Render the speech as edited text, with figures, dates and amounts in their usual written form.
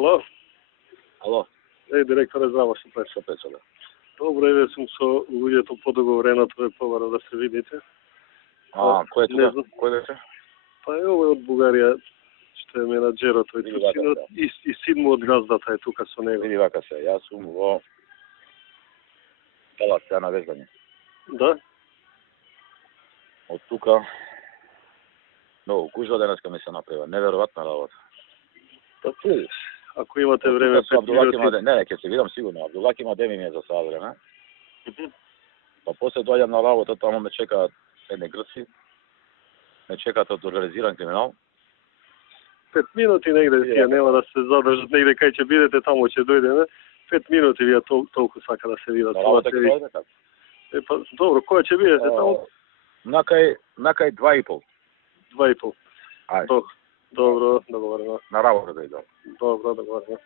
Alo? Ало, Директоре, здрава, што преш? што пече, да? Добро, еве сум со луѓето подоговореното е повара да се видите. Кој е Не тука? знам. Кој беше? Па е овој од Бугарија, што е менаџерот и Види вака, да. и сидмо од газдата е тука со него. Види вака се, јас сум во Палац на вежбање. Да? Од тука многу гужва денеска ми се направи, неверојатна работа. Па видиш, ако имате време Тука со 5 Абдулак има минути. не, ќе се видам сигурно. Абдулак има деми ми е за сад време. Мгм. Па после доаѓам на работа, таму ме чекаат едни грци. Ме чекаат од организиран криминал. 5 минути негде тие, нема да се задржат негде кај ќе бидете, таму ќе дојдеме. 5 минути вие толку сака да се видат. На работа ќе ви. дојдеме така. Па добро, која ќе бидете таму? Накај 2:30. 2:30. Ајде, Добро, договорено. на работа да идам. Добро, договорено.